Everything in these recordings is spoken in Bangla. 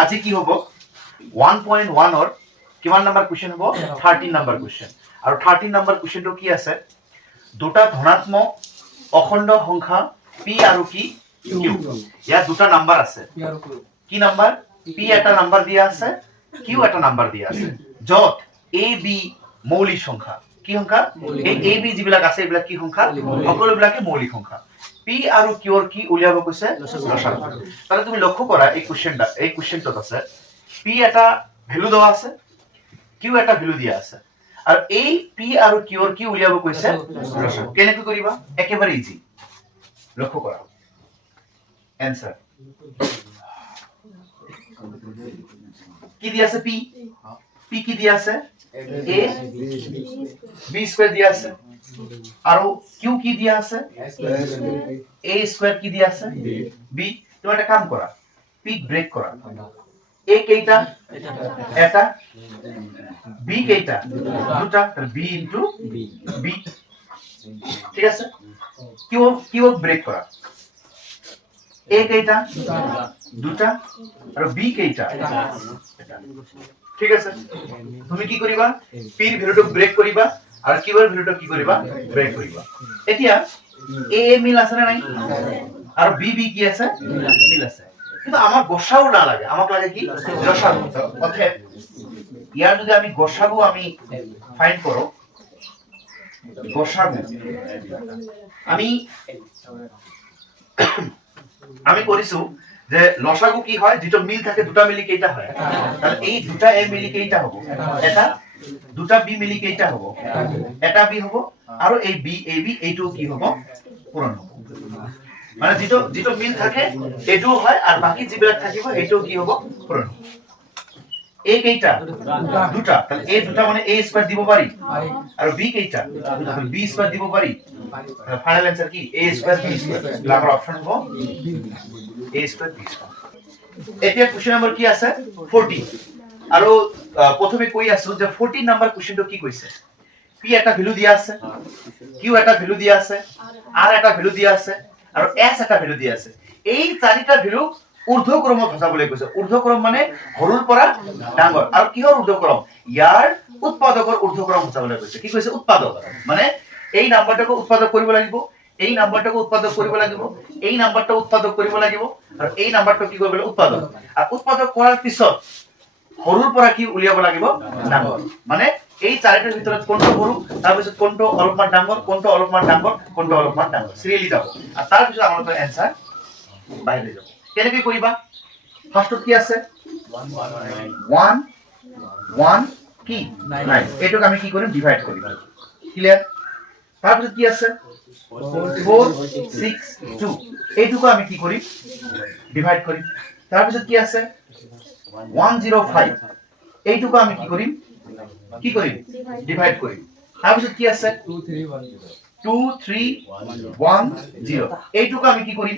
আজি কি হ'ব 1.1 ৰ কিমান নম্বৰ কোৱেশ্চন হ'ব 13 নম্বৰ কোৱেশ্চন আৰু 13 নম্বৰ কোৱেশ্চনটো কি আছে দুটা ধনাত্মক অখণ্ড সংখ্যা p আৰু কি q ইয়াত দুটা নাম্বার আছে কি নাম্বার p এটা নাম্বার দিয়া আছে q এটা নাম্বার দিয়া আছে যত a b মৌলিক সংখ্যা কি সংখ্যা এই a b যিবিলাক আছে এইবিলাক কি সংখ্যা সকলোবিলাকে মৌলিক সংখ্যা p আৰু q ৰ কি উলিয়াব কৈছে লসাগু তাহলে তুমি লক্ষ্য কৰা এই কোশ্চেনটোত আছে p এটা ভ্যালু দেওয়া আছে q এটা ভ্যালু দিয়া আছে আর এই p আৰু q ৰ কি উলিয়াব কৈছে লসাগু কেনেকৈ কৰিবা একেবাৰে ইজি লক্ষ্য কৰা आंसर কি দিয়া আছে p কি দিয়া আছে a b স্কয়ার দিয়া আছে আৰু q কি দিয়া আছে a স্কয়ার কি দিয়া আছে b তুমি এটা কাম কৰা p ব্রেক কৰা a কেইটা এটা b কেইটা দুটা তাহলে b ইনটু b ঠিক আছে q ব্রেক কৰা a কেইটা দুটা আৰু b কেইটা ঠিক আছে তুমি কি কৰিবা p ৰ ভ্যালুটো ব্রেক কৰিবা আৰু q ৰ ভ্যালুটো কি কৰিবা ব্রেক কৰিবা এতিয়া a মিল আছে না নাই আৰু b কি আছে মিল আছে কিন্তু আমার গসাগু না লাগে আমাক লাগে কি লসাগু অতএব ইয়ার যদি আমি গসাগু আমি ফাইন্ড করো গসাগু আমি করিছো যে লসাগু কি হয় যেটা মিল থাকে দুটা মিলি কেইটা হয় তাহলে এই দুটা এ মিলি কেইটা হবে এটা দুটা বি মিলি কেইটা হবে এটা বি হবে আর এই বি এ বি এইটো কি হবে পূরণ হবে মানে যেটা মিল থাকে এটাও হয় আর বাকি যেবিলাক থাকিব এইটো কি হবে পূরণ হবে a কেইটা দুটা তাহলে a দুটা মানে a স্কয়ার দিব পারি আর b কেইটা তাহলে b স্কয়ার দিব পারি তাহলে ফাইনাল आंसर কি a স্কয়ার b স্কয়ার আমার অপশন হবে a স্কয়ার b স্কয়ার এতিয়া কোশ্চেন নাম্বার কি আছে 14 আৰু প্ৰথমে কৈ আছো যে 14 নাম্বার কোশ্চেনটো কি কৈছে p এটা ভ্যালু দিয়া আছে q এটা ভ্যালু দিয়া আছে r এটা ভ্যালু দিয়া আছে আৰু s এটা ভ্যালু দিয়া আছে এই চাৰিটা ভ্যালু ঊৰ্ধ্বক্ৰমত হসাবলৈ কৈছে ঊৰ্ধ্বক্ৰম মানে সৰুৰ পৰা ডাঙৰ আৰু কিহৰ ঊৰ্ধ্বক্ৰম ইয়াৰ উৎপাদকৰ ঊৰ্ধ্বক্ৰম হসাবলৈ কৈছে কি কৈছে উৎপাদক মানে এই নাম্বাৰটাকে উৎপাদক কৰিব লাগিব এই নাম্বাৰটাকে উৎপাদক কৰিব লাগিব এই নাম্বাৰটা উৎপাদক কৰিব লাগিব আৰু এই নাম্বাৰটো কি কৰিব লাগিব উৎপাদক আৰু উৎপাদক কৰাৰ পিছত সৰুৰ পৰা কি উলিয়াব লাগিব ডাঙৰ মানে এই চাৰিটাৰ ভিতৰত কোনটো সৰু তাৰ পিছত কোনটো অলপমান ডাঙৰ কোনটো অলপমান ডাঙৰ কোনটো অলপমান ডাঙৰ সিৰিয়ালি যাব আৰু তাৰ পিছত আমালোকৰ आंसर বাইরে যাব কেনেকৈ কৰিবা ফাৰ্স্টত কি আছে 1 1 কি 9 এটোক আমি কি কৰিম ডিভাইড কৰিম ক্লিয়াৰ তাৰ পিছত কি আছে 4 6 2 এটোক আমি কি কৰিম ডিভাইড কৰিম তাৰ পিছত কি আছে 105 এইটোক আমি কি কৰিম ডিভাইড কৰিম তাৰ পিছত কি আছে 2310 এইটোক আমি কি কৰিম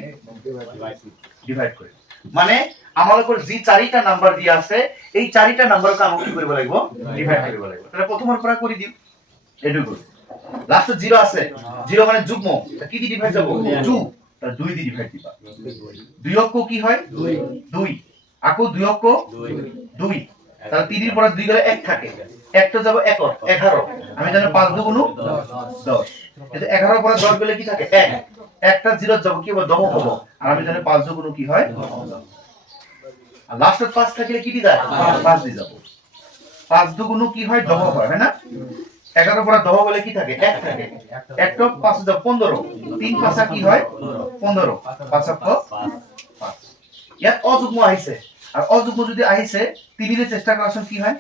ডিভাইড কৰিম মানে আমালোকৰ যি চাৰিটা নাম্বার দিয়া আছে এই চাৰিটা নাম্বাৰক আমি কি কৰিব লাগিব ডিভাইড কৰিব লাগিব তাহলে প্ৰথমৰ পৰা কৰি দিম এটো লাস্টত 0 আছে 0 মানে যুগ্ম কি দি ডিভাইড যাব 2 তাহলে 2 দি ডিভাইড দিবা দুইক কি হয় 2 আকো দুইক 2 তাহলে 3 এর পরে 2 গেলে 1 থাকে 1 তো যাব 11 আমি জানি 5 দুগুণ 10 কিন্তু 11 পরে 10 গেলে কি থাকে 1 একটা 0 যাব কি হবে 10 হবে আর আমি জানি 5 দুগুণ কি হয় আর লাস্টত 5 থাকলে কি দি যায় 5 দি যাব 5 দুগুণ কি হয় 10 হয় না 11 পরে 10 গেলে কি থাকে 1 থাকে 1 তো 5 দাও 15 3 পাঁচা কি হয় 15 5 5 ইয়াত অযুগ্ম আহিছে আর অযুগ্ম যদি আহিছে 3 এর চেষ্টা করার কি হয়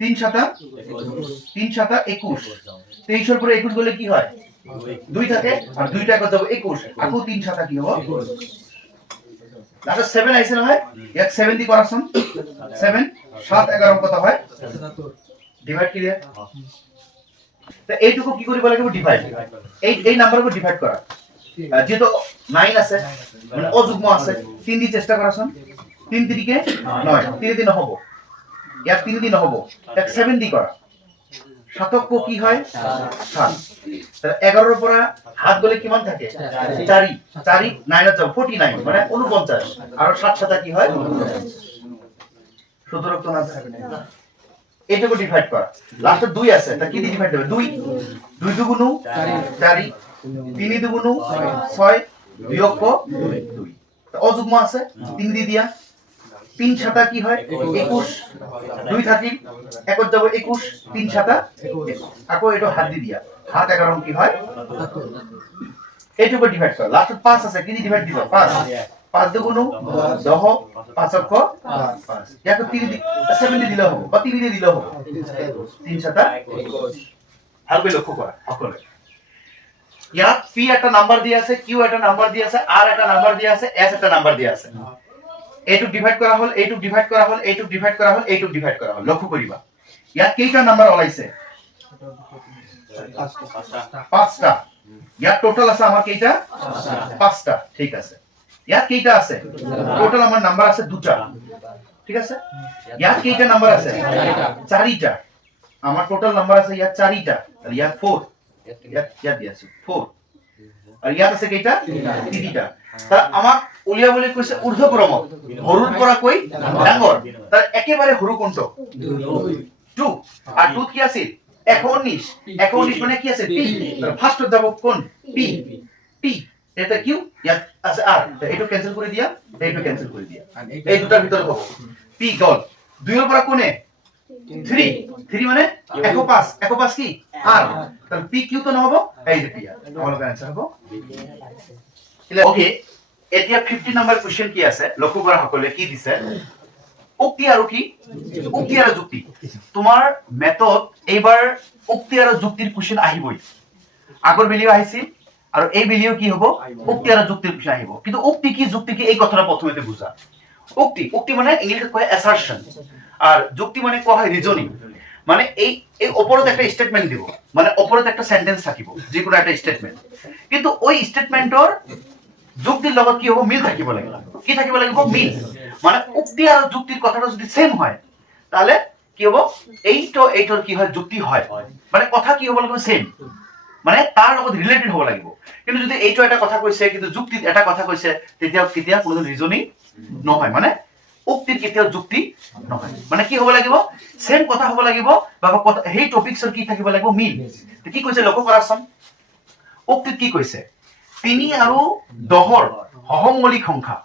3 7 21 23 এর পরে 21 গেলে কি হয় 2 থাকে আর 2টা কত যাব 21 আকো 3 7 কি হবে লাস্ট 7 আইছে না হয় এক 7 দি করাছন 7 7 11 কত হয় 77 ডিভাইড ক্লিয়ার তো এইটুকু কি করিব লাগিব ডিভাইড এই নাম্বারকে ডিভাইড করা যেহেতু 9 আছে মানে অযুগ্ম আছে 3 দি চেষ্টা করাছন 3 3 কে 9 3 দিন হবো ইয়াত 3 দিন হবো এক 7 দি করা শতক কি হয় 7 তাহলে 11 এর পৰা হাত গলে কিমান থাকে 4 4 9 যাব 49 মানে 49 আর 7 7 কি হয় 17 তো না থাকবে না এটাকে ডিভাইড করা লাস্টে 2 আছে তা কি দিয়ে ডিভাইড হবে 2 2 দুগুণ 4 3 দুগুণ 6 2 অক্ষ 2 অযুগ্ম আছে 3 দিয়ে দিয়া 3 7 কি হয় 21 2 থাকি 1 যাব 21 3 7 21 আকো এটা হাত দি দিয়া হাত 11 কি হয় এটুকু ডিভাইড কর লাস্ট 5 আছে কি ডিভাইড দিবা 5 5 দুগুণ 10 5 অক্ষ 5 ইয়াকে 3 7 দিলে হবে বা 3 দিয়ে দিলে হবে 3 7 21 ভালকৈ লক্ষ্য করা সকলে ইয়াত p একটা নাম্বার দিয়া আছে q একটা নাম্বার দিয়া আছে r একটা নাম্বার দিয়া আছে s একটা নাম্বার দিয়া আছে এইটু ডিভাইড করা হল এইটু ডিভাইড করা হল এইটু ডিভাইড করা হল এইটু ডিভাইড করা হল লক্ষ্য করিবা ইয়াত কেইটা নাম্বার ওলাইছে পাঁচটা ইয়াত টোটাল আছে আমার কেইটা পাঁচটা ঠিক আছে ইয়াত কেইটা আছে টোটাল আমার নাম্বার আছে দুটা ঠিক আছে ইয়াত কেইটা নাম্বার আছে চারিটা আমার টোটাল নাম্বার আছে ইয়াত চারিটা তাহলে ইয়াত 4 ইয়াত দিয়াছো 4 আর ইয়াত আছে কেইটা তিনটা তার আমাক উলিয়া বলে কইছে ঊর্ধ্বক্রম হৰুৰ পৰা কই ডাঙৰ তার একেবারে হৰু কোনটো 2 আর 2 কি আছে 19 19 মানে কি আছে p তার ফার্স্ট যাব কোন p p এটা কিউ ইয়াত আছে r এটা ক্যান্সেল করে দিয়া এটা ক্যান্সেল করে দিয়া এই দুটার ভিতর হবে p গল 2 এর পৰা কোনে 3 3 মানে 105 কি r তাহলে p q তো না হবে এই যে p আমাদের आंसर হবে ওকে এতিয়া 50 নাম্বার কোশ্চেন কি আছে লক্ষ্য কৰা সকলে কি দিছে উক্তি আৰু কি উক্তি আৰু যুক্তি তোমাৰ মেথড এইবাৰ উক্তি আৰু যুক্তিৰ কোশ্চেন আহিবই আগৰ ভিডিও আহিছিল আৰু এই ভিডিও কি হ'ব উক্তি আৰু যুক্তিৰ কোশ্চেন আহিব কিন্তু উক্তি কি যুক্তি কি এই কথাটা প্ৰথমতে বুজা উক্তি উক্তি মানে ইংলিশত কয় অ্যাসারশন আর যুক্তি মানে কোৱা হয় রিজনিং মানে এই এই ওপৰত একটা স্টেটমেন্ট দিব মানে ওপৰত একটা সেন্টেন্স থাকিব যিকোনো একটা স্টেটমেন্ট কিন্তু ওই স্টেটমেন্টৰ যুক্তির লগত কি হবে মিল থাকিব লাগিব কি থাকিব লাগিব মিল মানে উক্তি আর যুক্তির কথাটা যদি সেম হয় তাহলে কি হবে এইটোর কি হয় যুক্তি হয় মানে কথা কি হবে লাগিব সেম মানে তার লগত রিলেটেড হ'ব লাগিব কিন্তু যদি এইটো এটা কথা কৈছে কিন্তু যুক্তি এটা কথা কৈছে তেতিয়া কোনো রিজনিং নহয় মানে উক্তির কেতিয়াও যুক্তি নহয় মানে কি হ'ব লাগিব সেম কথা হ'ব লাগিব বা সেই টপিকসৰ কি থাকিব লাগিব মিল কি কৈছে লক্ষ্য কৰাচোন উক্তিত কি কৈছে 3 আৰু 10 সহমৌলিক সংখ্যা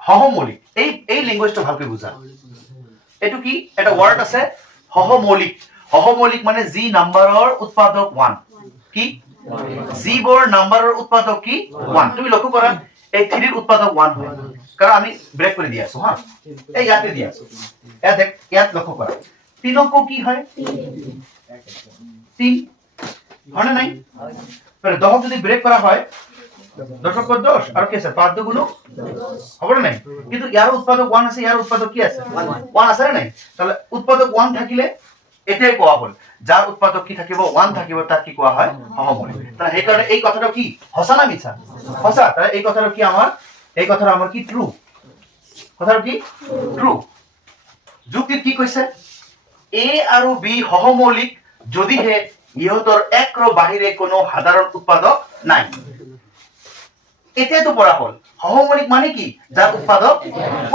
সহমৌলিক এই ল্যাঙ্গুয়েজটো ভালকৈ বুজা এটো কি এটা ওয়ার্ড আছে সহমৌলিক সহমৌলিক মানে জি নাম্বাৰৰ উৎপাদক 1 কি জি বৰ নাম্বাৰৰ উৎপাদক কি 1 তুমি লক্ষ্য কৰা এই 3 এর উৎপাদক 1 হয় কারণ আমি ব্রেক করে দিয়াছো হ্যাঁ এই ইয়াতে দিয়াছো এ দেখ ইয়াত লক্ষ্য কৰা 3 অঙ্ক কি হয় 3 হয় নাই তাহলে 10 যদি ব্রেক করা হয় 10 পর 10 আর কি আছে 5 দুগুণ 10 হবে না কিন্তু ইয়ার উৎপাদক 1 আছে ইয়ার উৎপাদক কি আছে 1 আছে না তাহলে উৎপাদক 1 থাকিলে এটাই কোয়া হল যার উৎপাদক কি থাকিব 1 থাকিব তার কি কোয়া হয় সহমৌলিক তাহলে এই কারণে এই কথাটা কি হসা না মিছা হসা তাহলে এই কথাটা কি আমার এই কথাটা আমার কি ট্রু কথাটা কি ট্রু যুক্তিত কি কৈছে এ আৰু বি সহমৌলিক যদিহে ইহঁতৰ একৰ বাহিৰে কোনো সাধাৰণ উৎপাদক নাই এটাই তো পড়া হল সহমৌলিক মানে কি যার উৎপাদক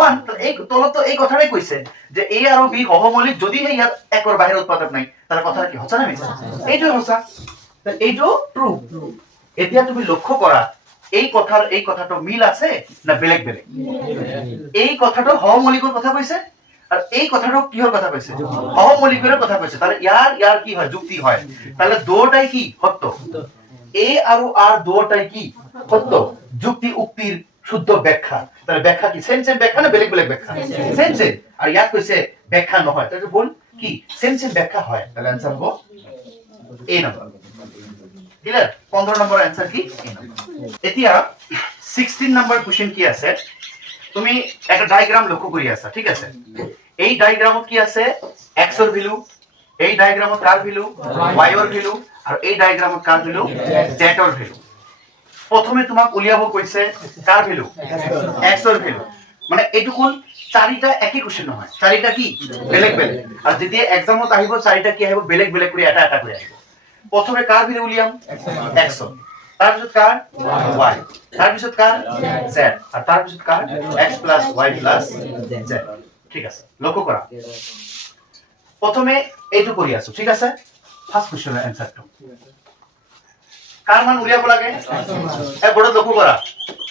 1 এই তলত এই কথাটাই কৈছে যে এ আৰু বি সহমৌলিক যদিহে ইয়াত একর বাহিৰে উৎপাদক নাই তার কথাটা কি হসা না মিছা এইটো হসা এইটো ট্রু এতিয়া তুমি লক্ষ্য কৰা এই কথাটো মিল আছে না বেলেগ বেলেগ এই কথাটো সহমৌলিকৰ কথা কৈছে আর এই কথাটো কিহৰ কথা কৈছে সহমৌলিকৰ কথা কৈছে তাহলে ইয়ার কি হয় যুক্তি হয় তাহলে দুটাই কি সত্য এ আৰু আর দুটাই কি সত্য যুক্তি উক্তির শুদ্ধ ব্যাখ্যা তাহলে ব্যাখ্যা কি সেম ব্যাখ্যা না বেলেগ বেলেগ ব্যাখ্যা সেম আর ইয়াত কৈছে ব্যাখ্যা নহয় তাহলে বল কি সেম ব্যাখ্যা হয় তাহলে आंसर হবে এ নাম্বার ক্লিয়ার 15 নম্বর आंसर কি এ নাম্বার এতিয়া 16 নাম্বার কোশ্চেন কি আছে তুমি একটা ডায়াগ্রাম লক্ষ্য কৰি আছা ঠিক আছে এই ডায়াগ্রামত কি আছে x এর ভ্যালু এই ডায়াগ্রামত কার ভ্যালু y এর ভ্যালু আর এই ডায়াগ্রামত কার ভ্যালু z এর ভ্যালু প্রথমে তোমাক উলিয়াব কৈছে কার ভ্যালু x এর ভ্যালু মানে এইটুকুন চাৰিটা একই কোশ্চেন নহয়, চাৰিটা কি বেলেগ বেলেগ। আৰু যেতিয়া এক্সামত আহিব চাৰিটা কি আহিব বেলেগ বেলেগ কৰি এটা এটা কৰি আহিব। প্ৰথমে কাৰ ভিতৰত উলিয়াম x, তাৰপিছত কাৰ y, তাৰপিছত কাৰ z, আৰু তাৰপিছত কাৰ x plus y plus z। ঠিক আছে, লক্ষ্য কৰা। প্ৰথমে এইটো কৰি আছো, ঠিক আছে। ফাৰ্স্ট কোশ্চেনৰ এনসারটো কাৰ মান উলিয়াব লাগে, এই বড় লক্ষ্য কৰা।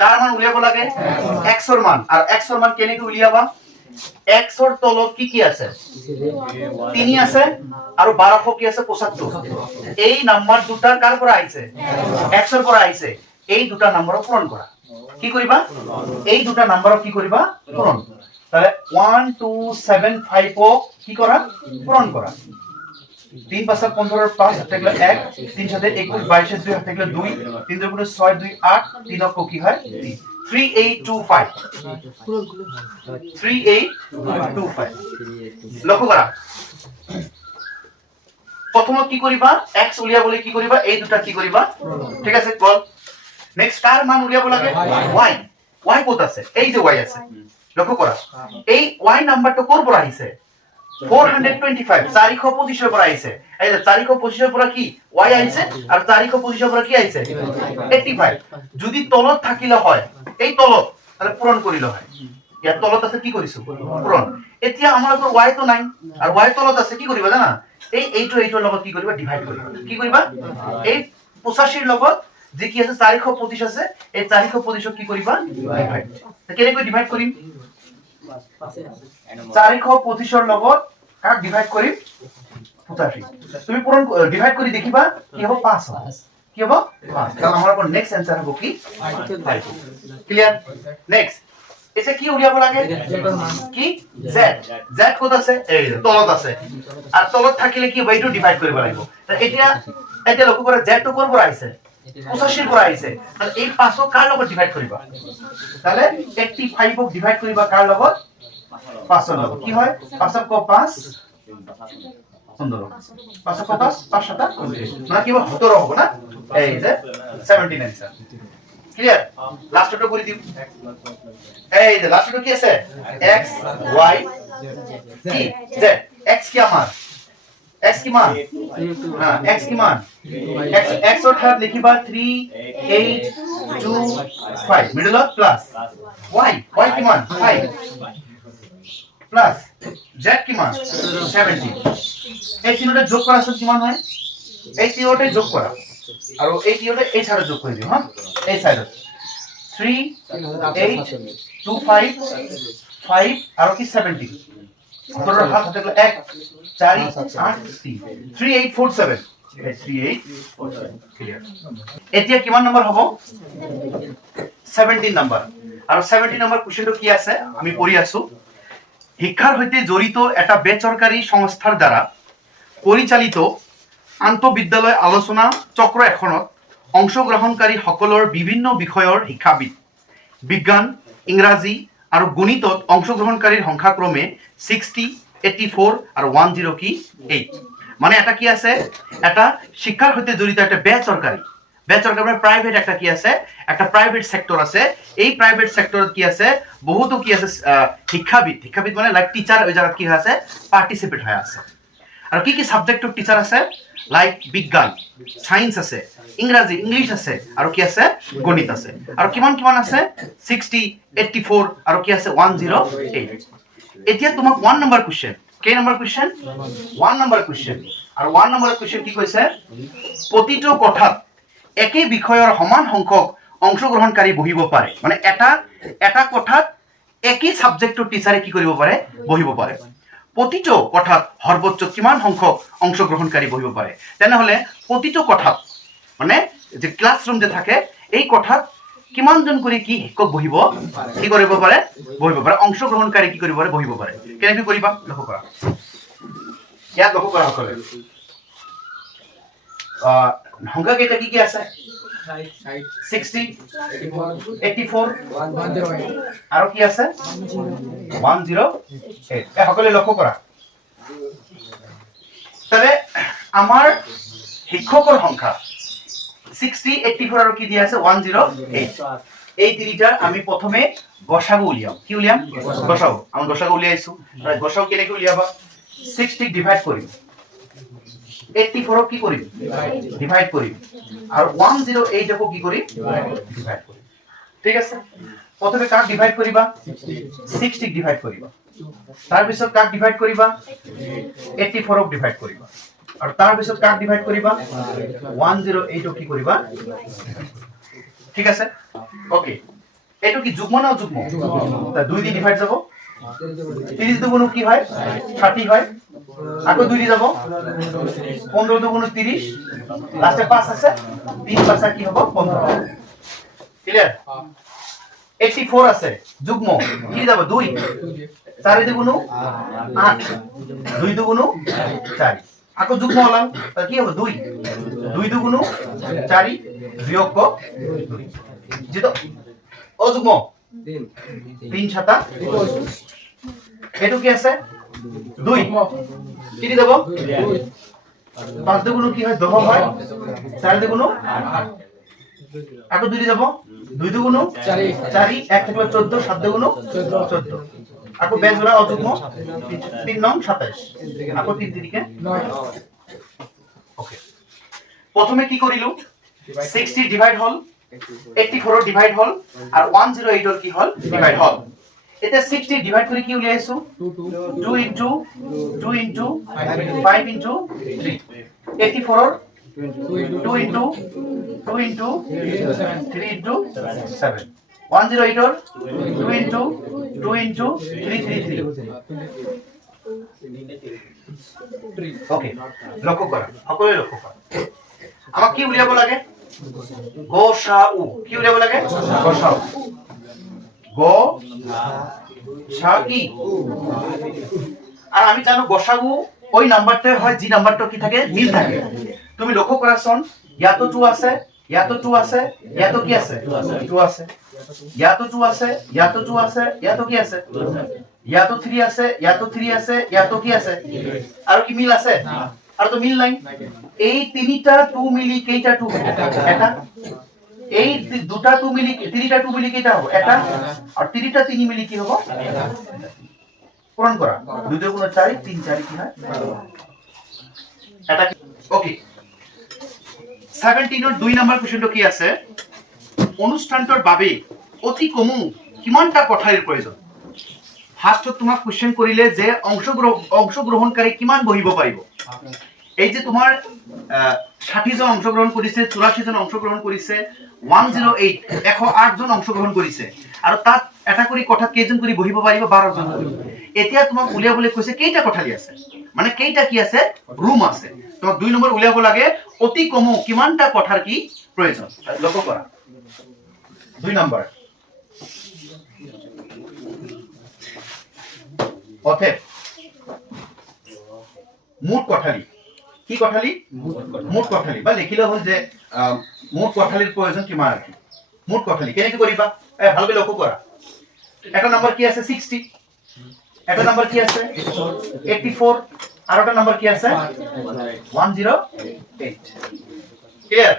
কাৰ মান উলিয়াব লাগে x ৰ মান। আৰু x ৰ মান কেনেকৈ উলিয়াবা, x ৰ তলত কি কি আছে 3 আছে আৰু 1200 কি আছে 75। এই নাম্বার দুটা কাৰ পৰা আহিছে x ৰ পৰা আহিছে। এই দুটা নাম্বাৰক পূৰণ কৰা। কি কৰিবা, এই দুটা নাম্বাৰক কি কৰিবা পূৰণ। তাহলে 1 2 7 5 ক কি কৰা পূরণ করা। 3 5 15 5 থাকলে 1, 3 7 21 22 2 থাকলে 2, 3 2 6 2 8, 3 অক্ষ কি হয় 3, 3825 3825। লক্ষ্য করা। প্রথমত কি করিবা x উলিয়াবলে কি করিবা এই দুটা কি করিবা, ঠিক আছে কল। নেক্সট কার মান উলিয়াব লাগে y, y কত আছে এই যে y আছে। লক্ষ্য করা, এই y নাম্বারটা কোর পৰা আহিছে 425, 425 এর পৰা আহিছে। এই যে 425 এর পৰা কি y আহিছে আর 425 এর পৰা কি আহিছে 85। যদি তলত থাকিলে হয় এই তলত তাহলে পূরণ করিলে হয়। ইয়াৰ তলত আছে কি কৰিছো পূরণ। এতিয়া আমাৰ ওপৰ y তো নাই আর y তলত আছে কি কৰিবা জানা, এই এইটোৰ লগত কি কৰিবা ডিভাইড কৰিবা। কি কৰিবা, এই 85 এর লগত যে কি আছে 425 আছে, এই 425 কি কৰিবা ডিভাইড। কেনেকৈ ডিভাইড কৰিম, 425 এর লগত কাক ডিভাইড কৰিম 85। তুমি পূরণ ডিভাইড কৰি দেখিবা কি হ'ব 5 হ'ব। কি হ'ব 5। কারণ আমাৰ ওপর নেক্সট आंसर হ'ব কি 5। ক্লিয়ার। নেক্সট এসে কি উলিয়াব লাগে কি z, z কত আছে এই তলত আছে। আর তলত থাকিলে কি এইটো ডিভাইড কৰিব লাগিব। এতিয়া এতিয়া লক্ষ্য কৰা z তো কোৰ পৰা আহিছে 85 এর পৰা আহিছে। তাহলে এই 5 ক কার লগত ডিভাইড কৰিবা, তাহলে 85 ক ডিভাইড কৰিবা কার লগত 5 এর লগত। কি হয় 5 ক 5 15, 5 ক 5 5 7 মানে কি হবে 17 হবে না। এই যে 17 आंसर। ক্লিয়ার। লাস্টটো কৰি দিম। এই যে লাস্টটো কি আছে x y কি z। x কি আমার x কি মান, হ্যাঁ x কি মান x এর ঠাত লিখিবা 3 8 2 5 মিডল প্লাস y, y কি মান 5 প্লাস z কি মান 17। এই তিনটা যোগ করা আছে কি মান হয়, এই তিনটাই যোগ করা আর এই তিনটা এই সাইডে যোগ করে দিও। হ্যাঁ এই সাইডে 3 8 2 5 5 আর কি 17। তোর হাত হাতে 1 4 8 3 3847 3847। ক্লিয়ার। এতিয়া কিমান নাম্বার হ'ব 17 নাম্বার। আর 17 নাম্বার কোশ্চেনটো কি আছে আমি পঢ়ি আছো। শিক্ষাৰ সৈতে জড়িত এটা বেচৰকাৰী সংস্থাৰ দ্বাৰা পৰিচালিত আন্তঃবিদ্যালয় আলোচনা চক্ৰ এখনত অংশগ্ৰহণকাৰী সকলৰ বিভিন্ন বিষয়ৰ শিক্ষাবিদ বিজ্ঞান ইংৰাজী আৰু গণিতত অংশগ্ৰহণকাৰীৰ সংখ্যা ক্ৰমে 60 84 আৰু 10 কি 8। মানে এটা কি আছে এটা শিক্ষাৰ সৈতে জড়িত একটা বেচৰকাৰী মানে প্রাইভেট একটা কি আছে একটা প্রাইভেট সেক্টর আছে। এই প্রাইভেট সেক্টরত কি আছে বহুতো কি আছে শিক্ষাবিদ মানে লাইক টিচার ওই জায়গা কি আছে পার্টিসিপেট হয়ে আছে। আর কি কি সাবজেক্টৰ টিচার আছে লাইক বিজ্ঞান সায়েন্স আছে ইংৰাজী ইংলিশ আছে আৰু কি আছে গণিত আছে। আৰু কিমান কিমান আছে 60 84 আৰু কি আছে 108। এতিয়া তোমাক 1 নম্বৰ কোশ্চেন কেই নম্বৰ কোশ্চেন 1 নম্বৰ কোশ্চেন। আৰু 1 নম্বৰ কোশ্চেন কি কৈছে প্ৰতিটো কথাত একই বিষয়ৰ সমান সংখ্যক অংশগ্ৰহণকাৰী বহিব পাৰে। মানে এটা কথাত একই সাবজেক্টৰ টিচাৰে কি কৰিব পাৰে বহিব পাৰে। প্ৰতিটো কথাত সৰ্বোচ্চ কিমান সংখ্যক অংশগ্ৰহণকাৰী বহিব পাৰে। তেনেহলে প্ৰতিটো কথাত মানে যে ক্লাছৰুম যে থাকে এই কথাত কিমানজন কৰি কি শিক্ষক বহিব কি কৰিব পাৰে বহিব পাৰে অংশগ্ৰহণকাৰী কি কৰিব পাৰে বহিব পাৰে। কেনেকৈ কৰিবা লক্ষ্য কৰা। ইয়াত লক্ষ্য কৰা সকলে সংখ্যা কেইটা কি কি আছে 60 84 আৰু কি আছে 108। এই সকলে লক্ষ্য কৰা। তাহলে আমাৰ শিক্ষকৰ সংখ্যা 60 84 আৰু কি দিয়া আছে 108। এই তিনিটা আমি প্রথমে গসাগু উলিয়াম কি উলিয়াম গসাগু আমি গসাগু উলিয়াইছো তাহলে গসাগু কেনেকে উলিয়াবা 60 ডিভাইড করিম 84 কি করিম ডিভাইড করিম আর 108 কো কি করিম ডিভাইড করিম ঠিক আছে প্রথমে কাক ডিভাইড করিবা 60 ডিভাইড করিবা তার পিছত কাক ডিভাইড করিবা 84 ডিভাইড করিবা আর তার পিছত কাক ডিভাইড করিবা 108 কি করিবা ঠিক আছে ওকে এটো কি যুগ্ম না অযুগ্ম তা 2 দি ডিভাইড যাব 30 দুগুণ কি হয় 30 হয় আকো 2 দি যাব 15 দুগুণ 30 লাস্টে 5 আছে 3 পাঁচা কি হবে 15 ক্লিয়ার 84 আছে যুগ্ম কি যাব 2 4 দুগুণ 8 2 দুগুণ 4 আকো যুগ্ম হলাম তাহলে কি হবে 2 2 দুগুণ 4 বিয়োগ 2 যেটা অযুগ্ম 3 ছাতা এটো কি আছে 2 কি দেব 5 দুগুণ কি হয় 10 হয় 4 দুগুণ 8 আকো 2 যাব 2 দুগুণ 4 1 থেকে 14 7 দুগুণ 14 আকো বেজোড়া অযুগ্ম 3 নং 27 আকো 3 দিকে 9 ওকে প্রথমে কি করিলু 60 ডিভাইড হল 84 ডিভাইড হল আর 108 হল কি হল ডিভাইড হল এতে 60 ডিভাইড করে কি উলিয়াইছো 2 into 5 into 3 84 2 into 3 into 7 108 2 into 3 ওকে লক্ষ্য করা সকলে লক্ষ্য করা আমাক কি উলিয়াব লাগে গসাউ কি উলিয়াব লাগে গসাউ কি আর আমি জানো গসাগু ওই নাম্বারটা হয় যে নাম্বারটা কি থাকে মিল থাকে তুমি লক্ষ্য করাছন ইয়াতো 2 আছে ইয়াতো 2 আছে ইয়াতো কি আছে 2 আছে ইয়াতো 2 আছে ইয়াতো 2 আছে ইয়াতো কি আছে ইয়াতো 3 আছে ইয়াতো 3 আছে ইয়াতো কি আছে আর কি মিল আছে আর তো মিল নাই এই তিনটা 2 মিলি কেইটা 2 এটা এই দুটা 2 মিলি তিনটা 2 মিলি কেইটা হবে এটা আর তিনটা 3 মিলি কি হবে পূরণ করা 2 2 গুণ 4 3 4 কি হয় এটা ওকে 17 এর 2 নাম্বার কোশ্চেনটো কি আছে অনুষ্ঠানটোৰ বাবে অতি কমু কিমানটা কোঠালিৰ প্ৰয়োজন ফাৰ্স্টত তোমাক কোশ্চেন কৰিলে যে অংশগ্ৰহণকাৰী কিমান বহিব পাৰিব এই যে তোমাৰ 60 জন অংশগ্ৰহণ কৰিছে 84 জন অংশগ্ৰহণ কৰিছে 108 108 জন অংশগ্ৰহণ কৰিছে আৰু তাত এটা কৰি কোঠাত কেইজন কৰি বহিব পাৰিব 12 জন এতিয়া তোমাক উলিয়াবলৈ কৈছে কেইটা কোঠালি আছে মানে কেইটা কি আছে রুম আছে তোমাক 2 নম্বৰ উলিয়াব লাগে অতি কম কিমানটা কোঠাৰ কি প্ৰয়োজন লক্ষ্য কৰা 2 নম্বৰ অথে মুঠ কোঠালি কি কোঠালি মুঠ কোঠালি বা লিখিলে হল যে মুঠ কোঠালিৰ প্ৰয়োজন কিমান আছে মুঠ কোঠালি কেনেকৈ কৰিবা ভালকৈ লক্ষ্য কৰা এটা নম্বৰ কি আছে 60 এটা নম্বৰ কি আছে 84 আর একটা নাম্বার কি আছে 108 ক্লিয়ার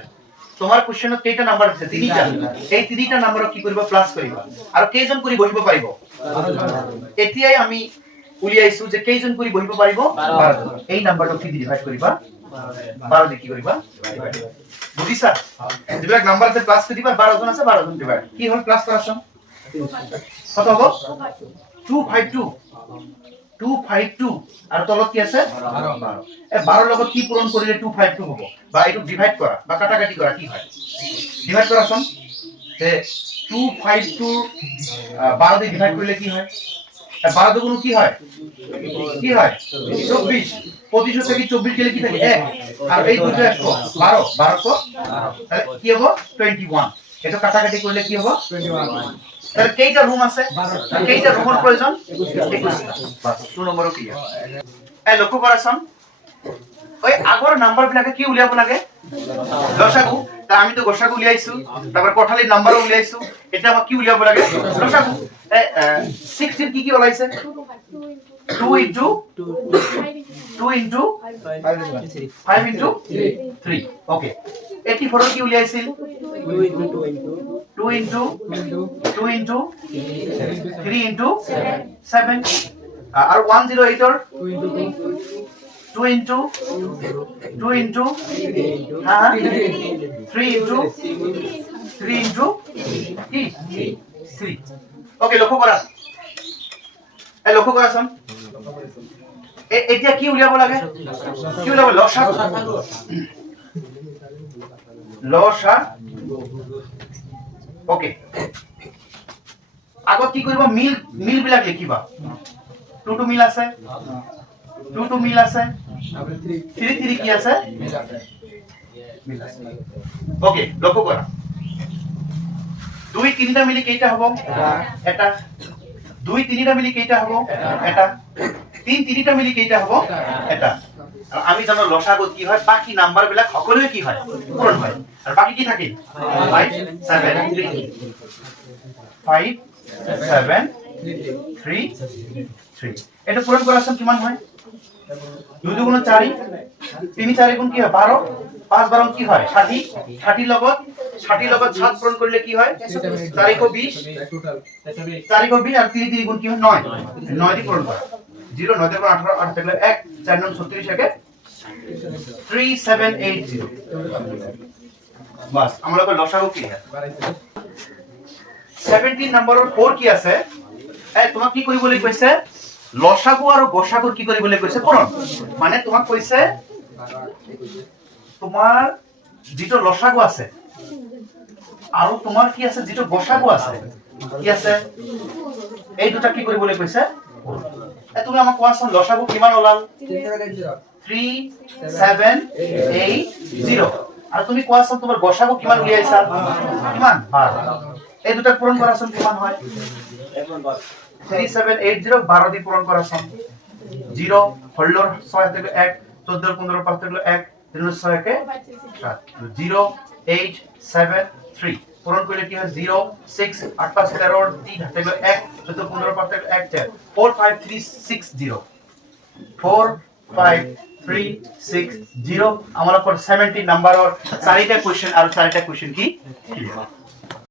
তোমার কোশ্চেনত কেইটা নাম্বার আছে তিনিটা এই তিনিটা নাম্বারক কি কৰিবা প্লাস কৰিবা আৰু কেইজন কৰি বহিব পাৰিব 12 জন এতিয়াই আমি উলিয়াইছো যে কেইজন কৰি বহিব পাৰিব 12 জন এই নাম্বাৰটো কি ডিভাইড কৰিবা 12 দি কি কৰিবা বুজিছা যিবিলাক নাম্বার আছে প্লাস কৰি দিবা 12 জন আছে 12 জন ডিভাইড কি হল প্লাস কৰাছন কত হ'ব 252 আর তলত কি আছে 12 এ 12 লগত কি পূরণ কৰিলে 252 হ'ব বা এটো ডিভাইড কৰা বা কাটাকাটি কৰা কি হয় ডিভাইড কৰাছন তে 252 12 দি ডিভাইড কৰিলে কি হয় 12 দুগুণ কি হয় 24 25 থেকে 24 গেলে কি থাকে 1 আর এই দুটো আসবে 12 12 কো তাহলে কি হবে 21 এটা কাটাকাটি করলে কি হবে 21 তাহলে কেইটা রুম আছে কেইটা রুমের প্রয়োজন 21 বাস 2 নম্বরও ক্লিয়ার এই লক্ষ্য কৰাছন ওই আগৰ নাম্বার বিলাকে কি উলিয়াব লাগে লসাগু তা আমি তো গসাগু উলিয়াইছো তারপর কোঠালির নাম্বারও উলিয়াইছো এটা আমাক কি উলিয়াব লাগে লসাগু 16 কি কি ওলাইছে 2 into 5 into 3 okay 84 কি উলিয়াইছিল 2 into 3 into 7 আর 108 এর 2 into 3 into 3 ওকে লক্ষ্য করা লক্ষ্য করাছন এতিয়া কি উলিয়াব লাগে কি উলিয়াব লসাগু ওকে আগত কি কৰিব মিল বিলাক লিখিবা 2 মিল আছে 2 মিল আছে 3 কি আছে মিল আছে ওকে লক্ষ্য কৰা 2 3টা মিলি কেইটা হ'ব এটা 2 3টা মিলি কেইটা হ'ব এটা 3 3টা মিলি কেইটা হ'ব এটা আর আমি জানো লসাগু কি হয় বাকি নাম্বার বিলাক সকলোৱে কি হয় পূৰণ হয় আর বাকি কি থাকে 5 7 3 এটা পূরণ করার সময় কিমান হয় 2 গুণ 4 3 4 গুণ কি হয় 12 5 12 কি হয় 60 60 লগত 7 পূরণ করলে কি হয় 4 को 20 4 को 20 আর 3 গুণ কি হয় 9 9 দিয়ে পূরণ করা 0 9 থেকে 18 8 থেকে 1 4 9 36 থেকে 3780 বাস আমরা তো লসাগু কি হয় 17 নম্বৰৰ 4 কি আছে তোমাক কি কৰিবলৈ কৈছে লসাগু আৰু গসাগুৰ কি কৰিবলৈ কৈছে পূৰণ মানে তোমাক কৈছে তোমাৰ যেটো লসাগু আছে আৰু তোমাৰ কি আছে যেটো গসাগু আছে কি আছে এই দুটা কি কৰিবলৈ কৈছে তুমি আমাক কোৱাচোন লসাগু কিমান ওলাল 3780 আৰু তুমি কোৱাচোন তোমাৰ গসাগু কিমান উলিয়াইছা কিমান 12 এই দুটা পূৰণ কৰাচোন কিমান হয় 3780 12 দি পূৰণ কৰাচোন 0 হলৰ 6 থেকে 1 14 15 5 থেকে 1 36 কে 0873 পূরণ করলে কি হয় 0 6 8 5 13 3 থেকে 1 14 15 5 থেকে 1 4 45360 45360 আমরা পর 70 নাম্বার और 4টা কোশ্চেন আর 4টা কোশ্চেন কি